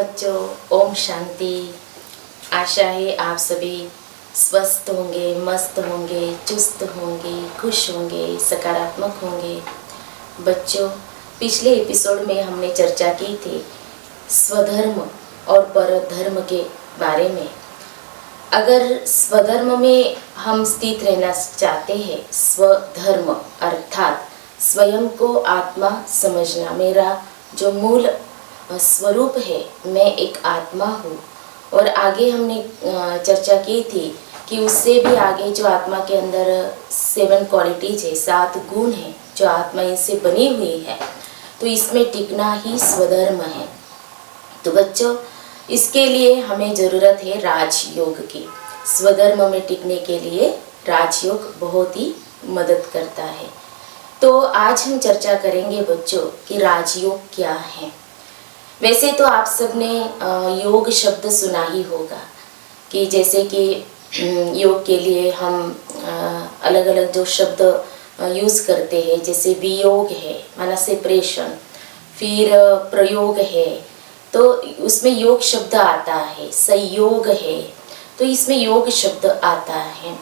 बच्चों, ओम शांति। आशा है आप सभी स्वस्थ होंगे, मस्त होंगे, चुस्त होंगे, खुश होंगे, सकारात्मक होंगे। बच्चों, पिछले एपिसोड में हमने चर्चा की थी स्वधर्म और परधर्म के बारे में। अगर स्वधर्म में हम स्थित रहना चाहते हैं, स्वधर्म अर्थात स्वयं को आत्मा समझना, मेरा जो मूल स्वरूप है, मैं एक आत्मा हूँ। और आगे हमने चर्चा की थी कि उससे भी आगे जो आत्मा के अंदर 7 क्वालिटीज है, 7 गुण है, जो आत्मा इनसे बनी हुई है, तो इसमें टिकना ही स्वधर्म है। तो बच्चों, इसके लिए हमें ज़रूरत है राजयोग की। स्वधर्म में टिकने के लिए राजयोग बहुत ही मदद करता है। तो आज हम चर्चा करेंगे बच्चों कि राजयोग क्या है। वैसे तो आप सबने योग शब्द सुना ही होगा कि जैसे कि योग के लिए हम अलग अलग जो शब्द यूज़ करते हैं, जैसे वियोग है माना सेपरेशन, फिर प्रयोग है तो उसमें योग शब्द आता है, संयोग है तो इसमें योग शब्द आता है।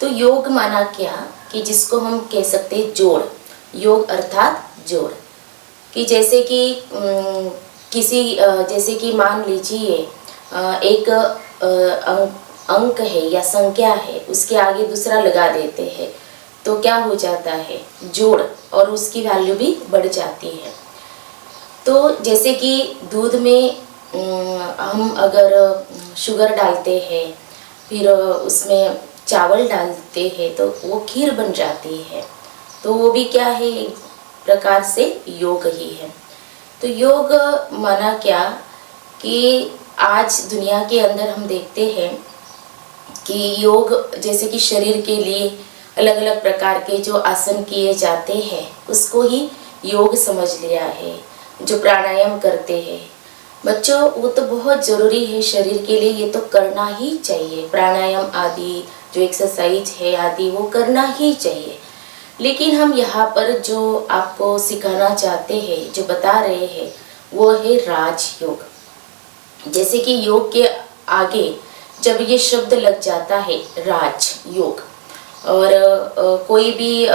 तो योग माना क्या कि जिसको हम कह सकते हैं जोड़, योग अर्थात जोड़। कि जैसे कि जैसे कि मान लीजिए एक अंक है या संख्या है, उसके आगे दूसरा लगा देते हैं तो क्या हो जाता है, जोड़, और उसकी वैल्यू भी बढ़ जाती है। तो जैसे कि दूध में हम अगर शुगर डालते हैं, फिर उसमें चावल डालते हैं तो वो खीर बन जाती है। तो वो भी क्या है, एक प्रकार से योग ही है। तो योग माना क्या कि आज दुनिया के अंदर हम देखते हैं कि योग जैसे कि शरीर के लिए अलग अलग प्रकार के जो आसन किए जाते हैं उसको ही योग समझ लिया है। जो प्राणायाम करते हैं बच्चों, वो तो बहुत ज़रूरी है शरीर के लिए, ये तो करना ही चाहिए। प्राणायाम आदि जो एक्सरसाइज है आदि वो करना ही चाहिए। लेकिन हम यहाँ पर जो आपको सिखाना चाहते हैं, जो बता रहे हैं, वो है राजयोग। जैसे कि योग के आगे जब ये शब्द लग जाता है राजयोग, और कोई भी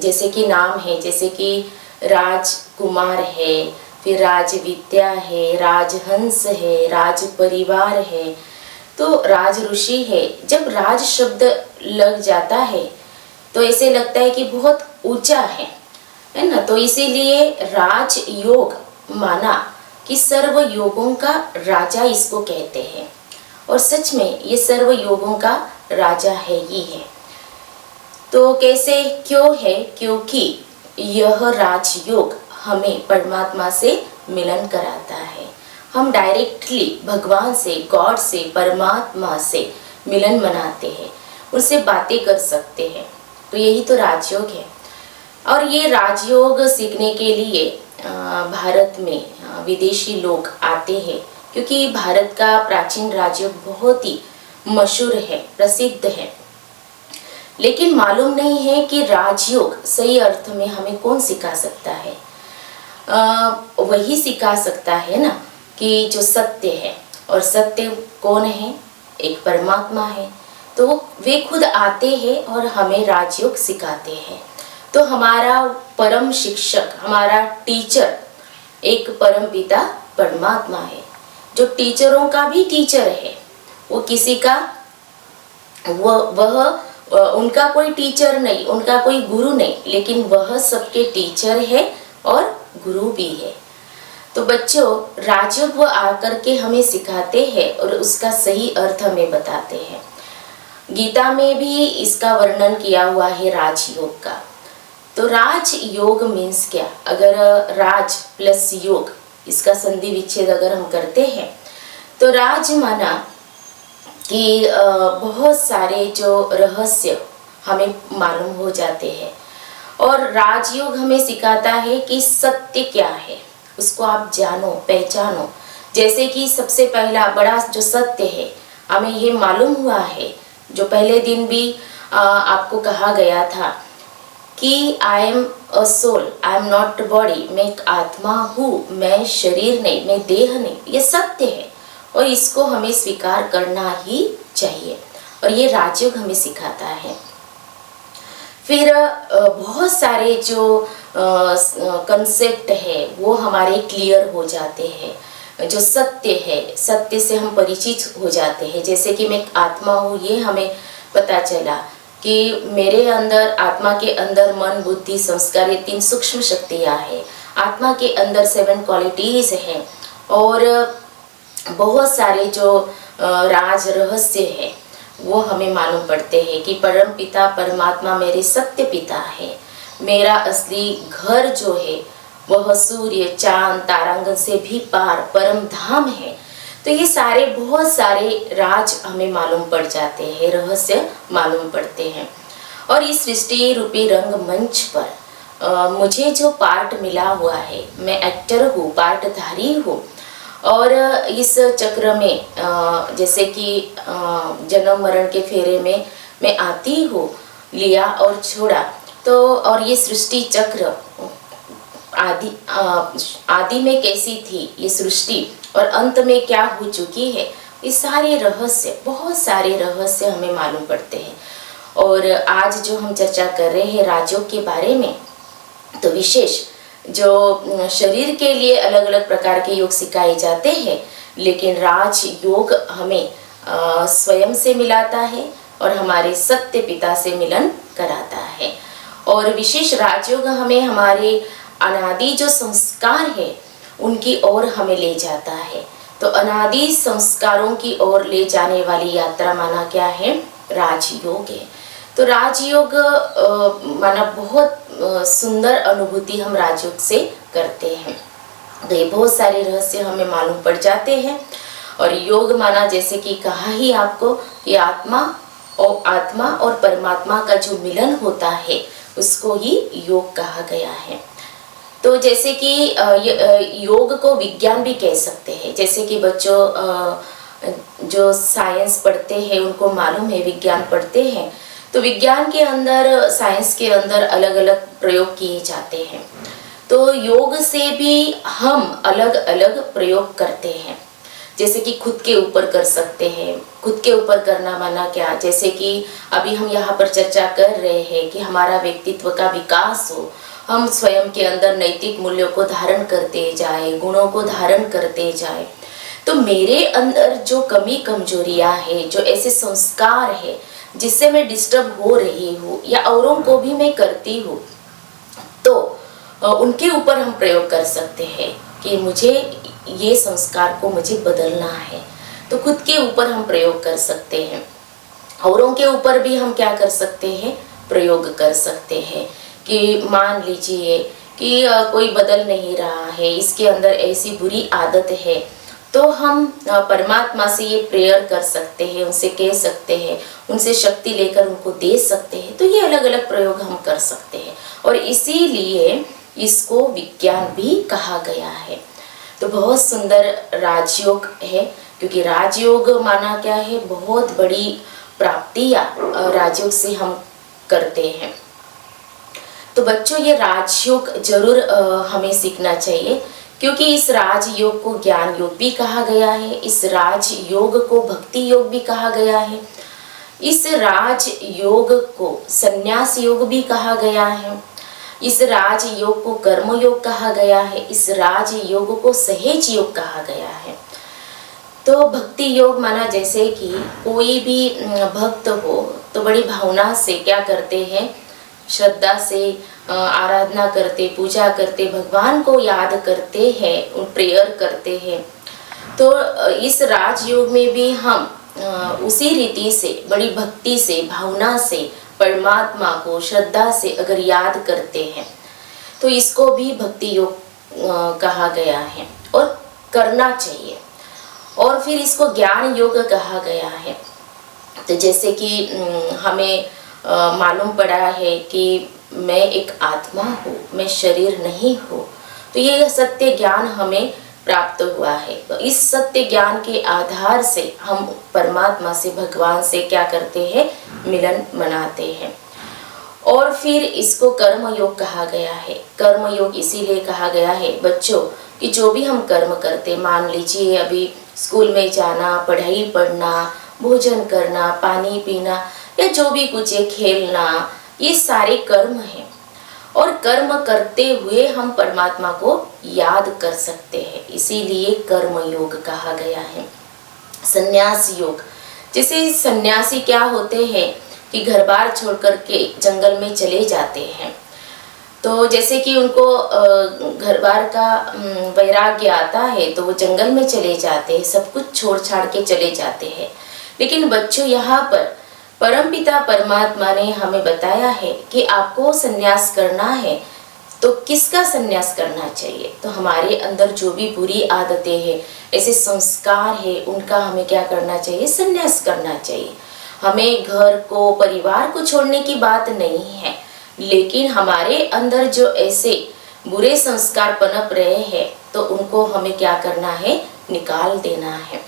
जैसे कि नाम है, जैसे कि राजकुमार है, फिर राजविद्या है, राजहंस है, राज परिवार है, तो राज ऋषि है। जब राज शब्द लग जाता है तो ऐसे लगता है कि बहुत ऊंचा है ना। तो इसीलिए राज योग माना कि सर्व योगों का राजा इसको कहते हैं, और सच में ये सर्व योगों का राजा है ही है। तो कैसे, क्यों है, क्योंकि यह राजयोग हमें परमात्मा से मिलन कराता है। हम डायरेक्टली भगवान से, गॉड से, परमात्मा से मिलन मनाते हैं, उनसे बातें कर सकते हैं। तो यही तो राजयोग है। और ये राजयोग सीखने के लिए भारत में विदेशी लोग आते हैं, क्योंकि भारत का प्राचीन राजयोग बहुत ही मशहूर है, प्रसिद्ध है। लेकिन मालूम नहीं है कि राजयोग सही अर्थ में हमें कौन सिखा सकता है। वही सिखा सकता है ना कि जो सत्य है, और सत्य कौन है, एक परमात्मा है। तो वे खुद आते हैं और हमें राजयोग सिखाते हैं। तो हमारा परम शिक्षक, हमारा टीचर एक परम पिता परमात्मा है, जो टीचरों का भी टीचर है। वो किसी का उनका कोई टीचर नहीं, उनका कोई गुरु नहीं, लेकिन वह सबके टीचर है और गुरु भी है। तो बच्चों, राजयोग वो आकर के हमें सिखाते हैं और उसका सही अर्थ हमें बताते हैं। गीता में भी इसका वर्णन किया हुआ है राजयोग का। तो राजयोग मीन्स क्या, अगर राज प्लस योग इसका संधि विच्छेद अगर हम करते हैं तो राज माना कि बहुत सारे जो रहस्य हमें मालूम हो जाते हैं, और राजयोग हमें सिखाता है कि सत्य क्या है, उसको आप जानो, पहचानो। जैसे कि सबसे पहला बड़ा जो सत्य है हमें ये मालूम हुआ है, जो पहले दिन भी आपको कहा गया था कि I am a soul, I am not body, मैं एक आत्मा हूँ, मैं शरीर नहीं, मैं देह नहीं, ये सत्य है और इसको हमें स्वीकार करना ही चाहिए और ये राजयोग हमें सिखाता है। फिर बहुत सारे जो कंसेप्ट है वो हमारे क्लियर हो जाते हैं। जो सत्य है, सत्य से हम परिचित हो जाते हैं। जैसे कि मैं एक आत्मा हूँ, ये हमें पता चला कि मेरे अंदर, आत्मा के अंदर मन, बुद्धि, संस्कार, ये 3 सूक्ष्म शक्तियाँ हैं। आत्मा के अंदर 7 क्वालिटीज़ हैं और बहुत सारे जो राज रहस्य है वो हमें मालूम पड़ते हैं कि परम पिता परमात्मा मेरे सत्य पिता है। मेरा असली घर जो है वह सूर्य, चांद, तारांगन से भी पार परम धाम है। तो ये सारे बहुत सारे राज हमें मालूम पड़ जाते हैं, रहस्य मालूम पड़ते हैं। और इस सृष्टि रूपी रंगमंच पर मुझे जो पार्ट मिला हुआ है, मैं एक्टर हूँ, पार्टधारी हूँ। और इस चक्र में जैसे कि जन्म मरण के फेरे में मैं आती हूँ, लिया और छोड़ा। तो और ये सृष्टि चक्र आदि में कैसी थी ये सृष्टि और अंत में क्या हो चुकी है, ये सारे रहस्य, बहुत सारे रहस्य हमें मालूम पड़ते हैं। और आज जो हम चर्चा कर रहे हैं राजयोग के बारे में, तो विशेष जो शरीर के लिए अलग अलग प्रकार के योग सिखाए जाते हैं, लेकिन राज योग हमें स्वयं से मिलाता है और हमारे सत्य पिता से मिलन कराता है। और विशेष राजयोग हमें हमारे अनादि जो संस्कार है उनकी ओर हमें ले जाता है। तो अनादि संस्कारों की ओर ले जाने वाली यात्रा माना क्या है, राजयोग है। तो राजयोग माना बहुत सुंदर अनुभूति हम राजयोग से करते हैं। तो ये बहुत सारे रहस्य हमें मालूम पड़ जाते हैं। और योग माना जैसे कि कहा ही आपको कि आत्मा और परमात्मा का जो मिलन होता है उसको ही योग कहा गया है। तो जैसे कि योग को विज्ञान भी कह सकते हैं। जैसे कि बच्चों जो साइंस पढ़ते हैं उनको मालूम है, विज्ञान पढ़ते हैं, तो विज्ञान के अंदर, साइंस के अंदर अलग अलग प्रयोग किए जाते हैं। तो योग से भी हम अलग अलग प्रयोग करते हैं। जैसे कि खुद के ऊपर कर सकते हैं। खुद के ऊपर करना माना क्या, जैसे कि अभी हम यहाँ पर चर्चा कर रहे हैं कि हमारा व्यक्तित्व का विकास हो, हम स्वयं के अंदर नैतिक मूल्यों को धारण करते जाए, गुणों को धारण करते जाए। तो मेरे अंदर जो कमी कमजोरियां है, जो ऐसे संस्कार है जिससे मैं डिस्टर्ब हो रही हूँ या औरों को भी मैं करती हूँ, तो उनके ऊपर हम प्रयोग कर सकते हैं कि मुझे ये संस्कार को मुझे बदलना है। तो खुद के ऊपर हम प्रयोग कर सकते हैं, औरों के ऊपर भी हम क्या कर सकते हैं, प्रयोग कर सकते हैं। कि मान लीजिए कि कोई बदल नहीं रहा है, इसके अंदर ऐसी बुरी आदत है, तो हम परमात्मा से ये प्रेयर कर सकते हैं, उनसे कह सकते हैं, उनसे शक्ति लेकर उनको दे सकते हैं। तो ये अलग अलग प्रयोग हम कर सकते हैं और इसीलिए इसको विज्ञान भी कहा गया है। तो बहुत सुंदर राजयोग है, क्योंकि राजयोग माना क्या है, बहुत बड़ी प्राप्तियां राजयोग से हम करते हैं। तो बच्चों ये राजयोग जरूर हमें सीखना चाहिए, क्योंकि इस राजयोग को ज्ञान योग भी कहा गया है, इस राजयोग को भक्ति योग भी कहा गया है, इस राजयोग को संन्यास योग भी कहा गया है, इस राजयोग को कर्म योग कहा गया है, इस राजयोग को सहेज योग कहा गया है। तो भक्ति योग माना जैसे कि कोई भी भक्त हो तो बड़ी भावना से क्या करते हैं, श्रद्धा से आराधना करते, पूजा करते, भगवान को याद करते हैं, प्रेयर करते हैं। तो इस राजयोग में भी हम उसी रीति से, बड़ी भक्ति से, भावना से परमात्मा को श्रद्धा से अगर याद करते हैं तो इसको भी भक्ति योग कहा गया है और करना चाहिए। और फिर इसको ज्ञान योग कहा गया है। तो जैसे कि हमें मालूम पड़ा है कि मैं एक आत्मा हूँ, मैं शरीर नहीं हूँ, तो ये सत्य ज्ञान हमें प्राप्त हुआ है। तो इस सत्य ज्ञान के आधार से हम परमात्मा से, भगवान से क्या करते हैं, मिलन मनाते हैं। और फिर इसको कर्म योग कहा गया है। कर्म योग इसीलिए कहा गया है बच्चों कि जो भी हम कर्म करते, मान लीजिए अभी स्कूल में जाना, पढ़ाई पढ़ना, भोजन करना, पानी पीना या जो भी कुछ है, खेलना, ये सारे कर्म हैं। और कर्म करते हुए हम परमात्मा को याद कर सकते हैं, इसीलिए कर्म योग कहा गया है। संन्यास योग, जैसे सन्यासी क्या होते हैं कि घर बार छोड़ करके जंगल में चले जाते हैं। तो जैसे कि उनको घर बार का वैराग्य आता है तो वो जंगल में चले जाते हैं, सब कुछ छोड़ छाड़ के चले जाते हैं। लेकिन बच्चों, यहाँ पर परमपिता परमात्मा ने हमें बताया है कि आपको संन्यास करना है तो किसका संन्यास करना चाहिए। तो हमारे अंदर जो भी बुरी आदतें हैं, ऐसे संस्कार है, उनका हमें क्या करना चाहिए, संन्यास करना चाहिए। हमें घर को, परिवार को छोड़ने की बात नहीं है, लेकिन हमारे अंदर जो ऐसे बुरे संस्कार पनप रहे हैं तो उनको हमें क्या करना है, निकाल देना है।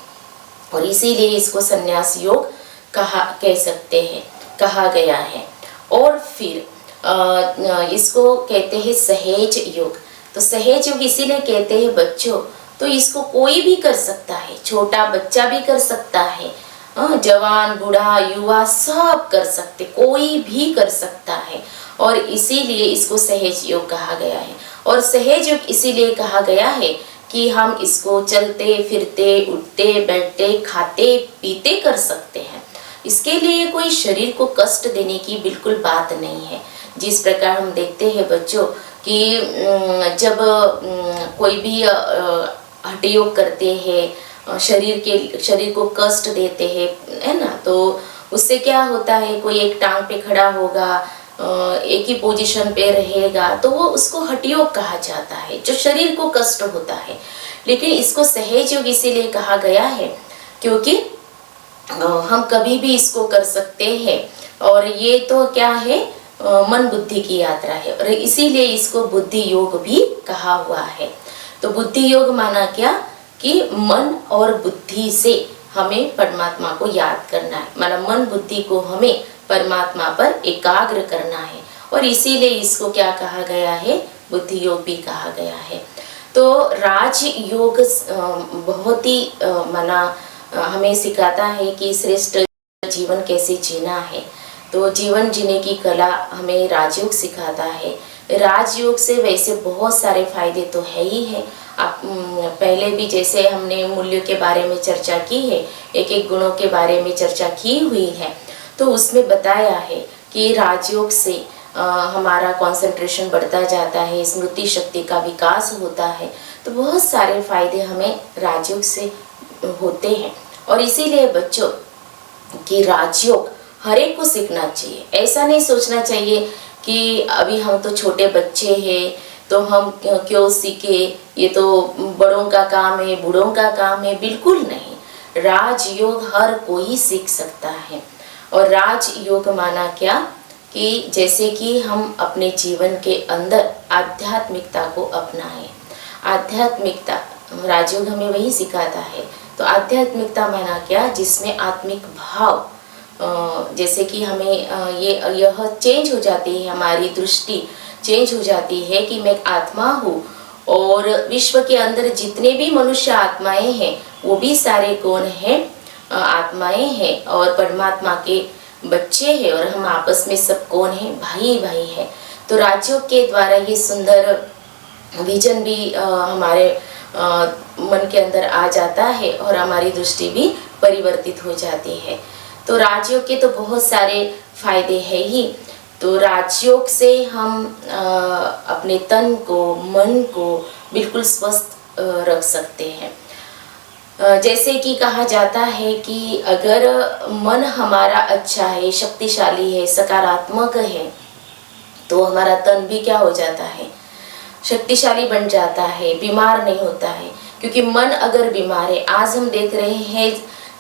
और इसीलिए इसको संन्यास योग कह सकते हैं, कहा गया है। और फिर इसको कहते हैं सहेज योग। तो सहेज योग इसीलिए कहते हैं बच्चों, तो इसको कोई भी कर सकता है, छोटा बच्चा भी कर सकता है, जवान, बूढ़ा, युवा सब कर सकते, कोई भी कर सकता है। और इसीलिए इसको सहेज योग कहा गया है। और सहेज योग इसीलिए कहा गया है कि हम इसको चलते फिरते, उठते बैठते, खाते पीते कर सकते हैं। इसके लिए कोई शरीर को कष्ट देने की बिल्कुल बात नहीं है। जिस प्रकार हम देखते हैं बच्चों कि जब कोई भी हठ योग करते हैं, शरीर को कष्ट देते हैं, है ना, तो उससे क्या होता है, कोई एक टांग पे खड़ा होगा, एक ही पोजीशन पे रहेगा, तो वो उसको हठ योग कहा जाता है, जो शरीर को कष्ट होता है। लेकिन इसको सहेज योग इसीलिए कहा गया है क्योंकि हम कभी भी इसको कर सकते हैं। और ये तो क्या है, मन बुद्धि की यात्रा है, और इसीलिए इसको बुद्धि योग भी कहा हुआ है। तो बुद्धि योग माना क्या कि मन और बुद्धि से हमें परमात्मा को याद करना है, माना मन बुद्धि को हमें परमात्मा पर एकाग्र करना है। और इसीलिए इसको क्या कहा गया है, बुद्धि योग भी कहा गया है। तो राज योग बहुत ही माना हमें सिखाता है कि श्रेष्ठ जीवन कैसे जीना है। तो जीवन जीने की कला हमें राजयोग सिखाता है। राजयोग से वैसे बहुत सारे फायदे तो है ही है। आप पहले भी जैसे हमने मूल्यों के बारे में चर्चा की है, एक एक गुणों के बारे में चर्चा की हुई है, तो उसमें बताया है कि राजयोग से हमारा कंसंट्रेशन बढ़ता जाता है, स्मृति शक्ति का विकास होता है। तो बहुत सारे फायदे हमें राजयोग से होते हैं। और इसीलिए बच्चों कि राजयोग हर एक को सीखना चाहिए। ऐसा नहीं सोचना चाहिए कि अभी हम तो छोटे बच्चे हैं तो हम क्यों सीखे, ये तो बड़ों का काम है, बूढ़ों का काम है। बिल्कुल नहीं, राजयोग हर कोई सीख सकता है। और राजयोग माना क्या कि जैसे कि हम अपने जीवन के अंदर आध्यात्मिकता को अपनाएं। आध्यात्मिकता राजयोग हमें वही सिखाता है। तो आध्यात्मिकता माना क्या, जिसमें आत्मिक भाव, जैसे कि हमें यह चेंज हो जाती है, हमारी दृष्टि चेंज हो जाती है कि मैं आत्मा हूँ और विश्व के अंदर जितने भी मनुष्य आत्माएं हैं वो भी सारे कौन हैं, आत्माएं हैं और परमात्मा के बच्चे हैं। और हम आपस में सब कौन हैं, भाई भाई हैं। तो राजयोग के द्वारा ये सुंदर विजन भी हमारे मन के अंदर आ जाता है और हमारी दृष्टि भी परिवर्तित हो जाती है। तो राजयोग के तो बहुत सारे फायदे हैं ही। तो राजयोग से हम अपने तन को, मन को बिल्कुल स्वस्थ रख सकते हैं। जैसे कि कहा जाता है कि अगर मन हमारा अच्छा है, शक्तिशाली है, सकारात्मक है, तो हमारा तन भी क्या हो जाता है, शक्तिशाली बन जाता है, बीमार नहीं होता है। क्योंकि मन अगर बीमार है, आज हम देख रहे हैं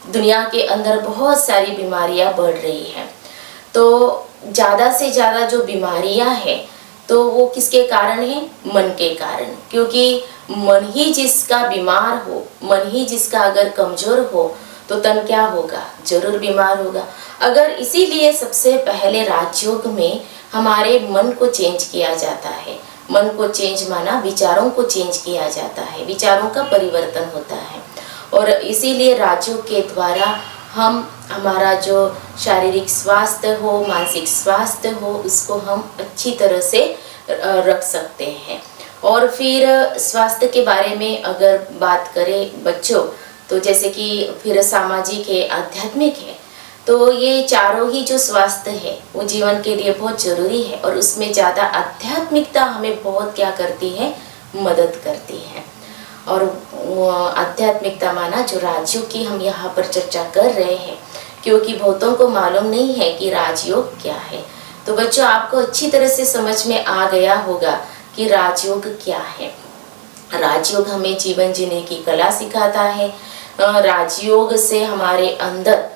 दुनिया के अंदर बहुत सारी बीमारियां बढ़ रही हैं। तो ज़्यादा से ज़्यादा जो बीमारियां हैं तो वो किसके कारण है, मन के कारण। क्योंकि मन ही जिसका बीमार हो, मन ही जिसका अगर कमज़ोर हो, तो तन क्या होगा, जरूर बीमार होगा। अगर इसीलिए सबसे पहले राजयोग में हमारे मन को चेंज किया जाता है। मन को चेंज माना विचारों को चेंज किया जाता है, विचारों का परिवर्तन होता है। और इसीलिए राजयोग के द्वारा हम हमारा जो शारीरिक स्वास्थ्य हो, मानसिक स्वास्थ्य हो, उसको हम अच्छी तरह से रख सकते हैं। और फिर स्वास्थ्य के बारे में अगर बात करें बच्चों, तो जैसे कि फिर सामाजिक है, आध्यात्मिक है, तो ये चारों ही जो स्वास्थ्य है वो जीवन के लिए बहुत जरूरी है। और उसमें ज़्यादा आध्यात्मिकता हमें बहुत क्या करती है, मदद करती है। और आध्यात्मिकता माना जो राजयोग की हम यहाँ पर चर्चा कर रहे हैं, क्योंकि बहुतों को मालूम नहीं है कि राजयोग क्या है। तो बच्चों, आपको अच्छी तरह से समझ में आ गया होगा कि राजयोग क्या है। राजयोग हमें जीवन जीने की कला सिखाता है। राजयोग से हमारे अंदर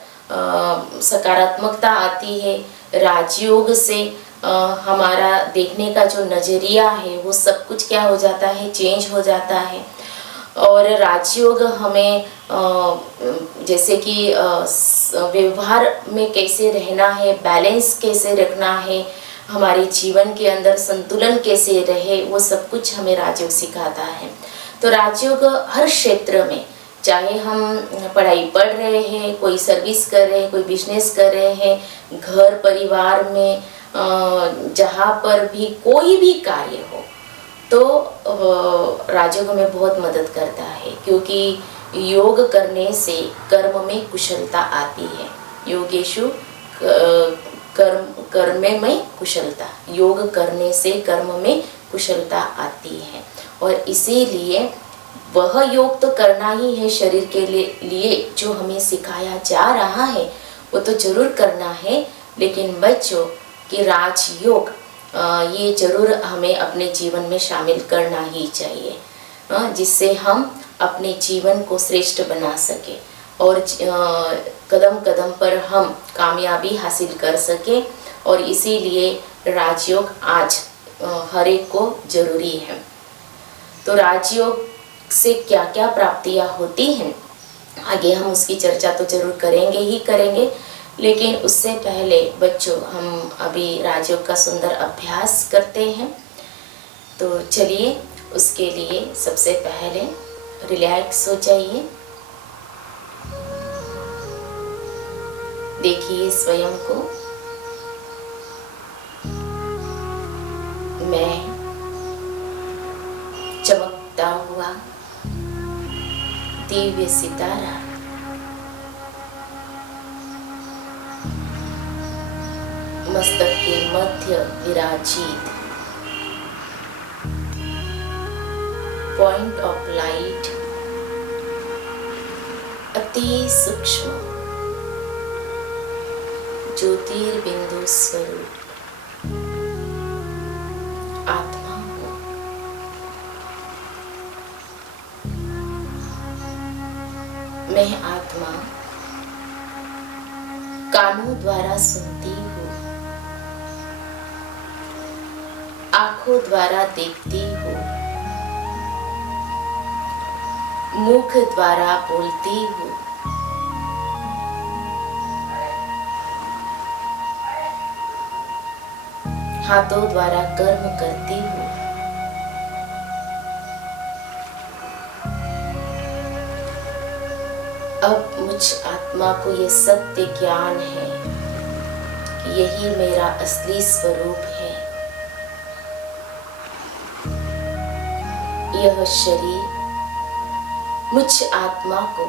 सकारात्मकता आती है। राजयोग से हमारा देखने का जो नज़रिया है वो सब कुछ क्या हो जाता है, चेंज हो जाता है। और राजयोग हमें जैसे कि व्यवहार में कैसे रहना है, बैलेंस कैसे रखना है, हमारे जीवन के अंदर संतुलन कैसे रहे, वो सब कुछ हमें राजयोग सिखाता है। तो राजयोग हर क्षेत्र में, चाहे हम पढ़ाई पढ़ रहे हैं, कोई सर्विस कर रहे हैं, कोई बिजनेस कर रहे हैं, घर परिवार में जहाँ पर भी कोई भी कार्य हो, तो राजयोग हमें बहुत मदद करता है। क्योंकि योग करने से कर्म में कुशलता आती है। योगेशु कर्म में कुशलता, योग करने से कर्म में कुशलता आती है। और इसीलिए वह योग तो करना ही है शरीर के लिए जो हमें सिखाया जा रहा है, वो तो जरूर करना है। लेकिन बच्चों कि राजयोग ये जरूर हमें अपने जीवन में शामिल करना ही चाहिए, जिससे हम अपने जीवन को श्रेष्ठ बना सके और कदम कदम पर हम कामयाबी हासिल कर सके। और इसीलिए राजयोग आज हर एक को जरूरी है। तो राजयोग से क्या क्या प्राप्तियां होती हैं, आगे हम उसकी चर्चा तो जरूर करेंगे ही करेंगे। लेकिन उससे पहले बच्चों, हम अभी राजयोग का सुंदर अभ्यास करते हैं। तो चलिए, उसके लिए सबसे पहले रिलैक्स हो जाइए। देखिए स्वयं को। मैं चमकता हुआ दिव्य सितारा मस्तक के मध्य विराजित, पॉइंट ऑफ लाइट, अति सूक्ष्म ज्योतिर्बिंदु स्वरूप आत्मा हूँ। मैं आत्मा कानों द्वारा सुनती हूँ, आंखों द्वारा देखती हूँ, मुख द्वारा बोलती हूँ, हाथों द्वारा कर्म करती हूँ। अब मुझ आत्मा को ये सत्य ज्ञान है कि यही मेरा असली स्वरूप है। यह शरीर मुझ आत्मा को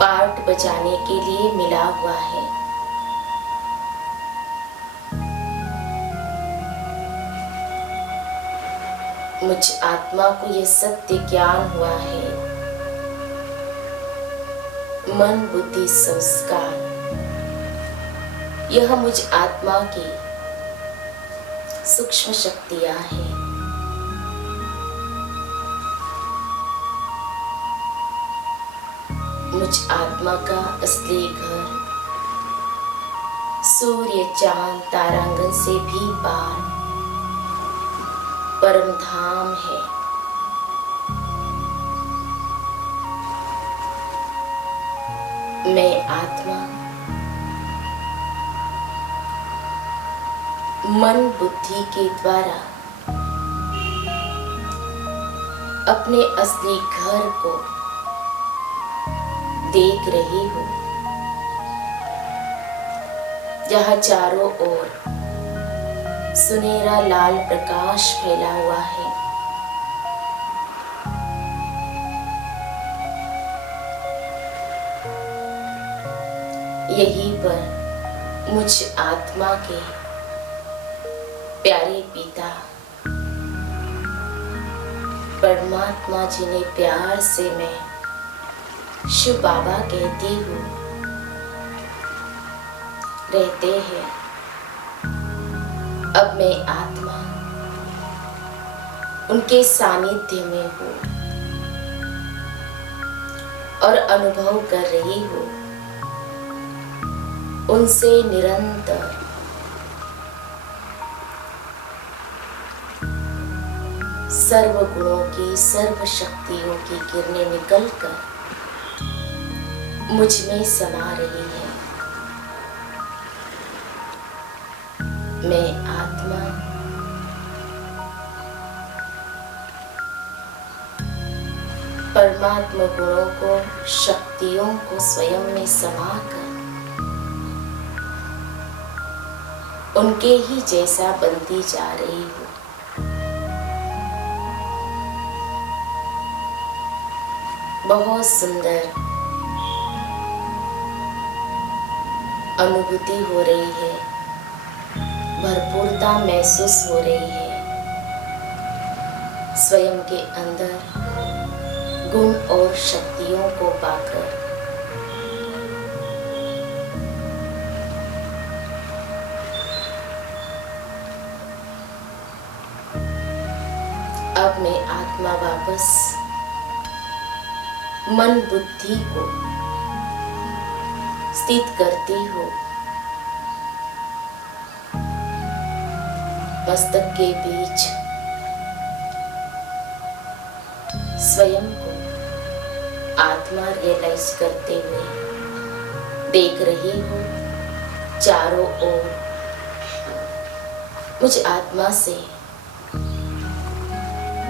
पार्ट बजाने के लिए मिला हुआ है। मुझ आत्मा को यह सत्य ज्ञान हुआ है, मन बुद्धि संस्कार यह मुझ आत्मा की सूक्ष्म शक्तियां हैं। मुझ आत्मा का असली घर सूर्य चांद तारांगन से भी पार परम धाम है। मैं आत्मा मन बुद्धि के द्वारा अपने असली घर को देख रही हूँ, जहाँ चारों ओर सुनहरा लाल प्रकाश फैला हुआ है। यहीं पर मुझ आत्मा के प्यारे पिता परमात्मा जिन्हें प्यार से मैं शिव बाबा कहती हूँ, रहते हैं। अब मैं आत्मा उनके सानिध्य में हूँ और अनुभव कर रही हूँ उनसे निरंतर सर्व गुणों की, सर्व शक्तियों की किरणें निकलकर मुझ में समा रही है। मैं आत्मा परमात्मा गुणों को, शक्तियों को स्वयं में समाकर उनके ही जैसा बनती जा रही हूँ। बहुत सुंदर अनुभूति हो रही है, भरपूरता महसूस हो रही है। स्वयं के अंदर गुण और शक्तियों को पाकर अब मैं आत्मा वापस मन बुद्धि को स्थित करती हूँ। मस्तक के बीच स्वयं को आत्मा रियलाइज करते हुए देख रही हूँ चारों ओर मुझ आत्मा से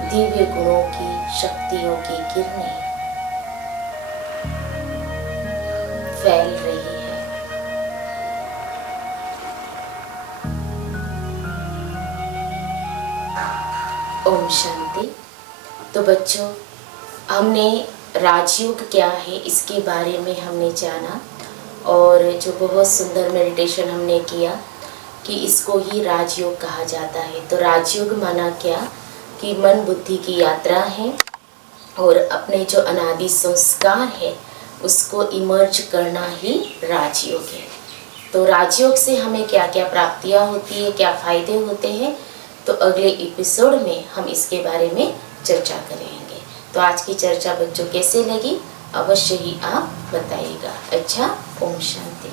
दिव्य गुणों की, शक्तियों की किरणें फैल रही है। ओम शांति। तो बच्चों, हमने राजयोग क्या है इसके बारे में हमने जाना और जो बहुत सुंदर मेडिटेशन हमने किया कि इसको ही राजयोग कहा जाता है। तो राजयोग माना क्या कि मन बुद्धि की यात्रा है और अपने जो अनादि संस्कार है उसको इमर्ज करना ही राजयोग है। तो राजयोग से हमें क्या क्या प्राप्तियां होती है, क्या फायदे होते हैं, तो अगले एपिसोड में हम इसके बारे में चर्चा करेंगे। तो आज की चर्चा बच्चों कैसे लगी अवश्य ही आप बताइएगा। अच्छा, ओम शांति।